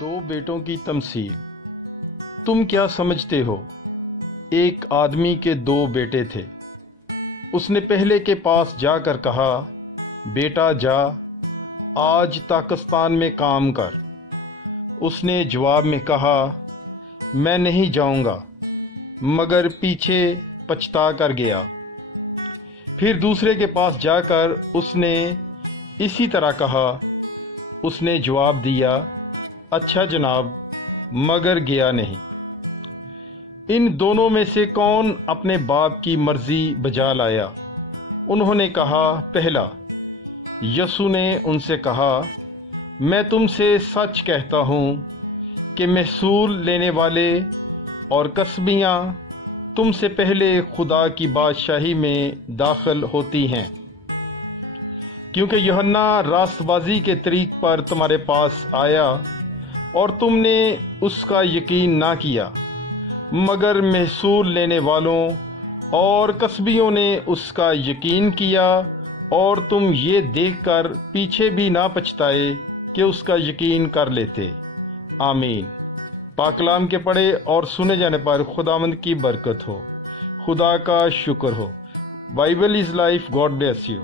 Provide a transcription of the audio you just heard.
दो बेटों की तमसील। तुम क्या समझते हो? एक आदमी के दो बेटे थे। उसने पहले के पास जाकर कहा, बेटा जा, आज ताकिस्तान में काम कर। उसने जवाब में कहा, मैं नहीं जाऊंगा, मगर पीछे पछता कर गया। फिर दूसरे के पास जाकर उसने इसी तरह कहा। उसने जवाब दिया, अच्छा जनाब, मगर गया नहीं। इन दोनों में से कौन अपने बाप की मर्जी बजा लाया? उन्होंने कहा, पहला। यसु ने उनसे कहा, मैं तुमसे सच कहता हूँ कि महसूल लेने वाले और कसबियाँ तुमसे पहले खुदा की बादशाही में दाखिल होती हैं। क्योंकि यूहन्ना रास्तबाजी के तरीक पर तुम्हारे पास आया और तुमने उसका यकीन ना किया, मगर महसूल लेने वालों और कसबियों ने उसका यकीन किया, और तुम ये देखकर पीछे भी ना पछताए कि उसका यकीन कर लेते। आमीन। पाक कलाम के पढ़े और सुने जाने पर खुदावंद की बरकत हो। खुदा का शुक्र हो। Bible is life. God bless you.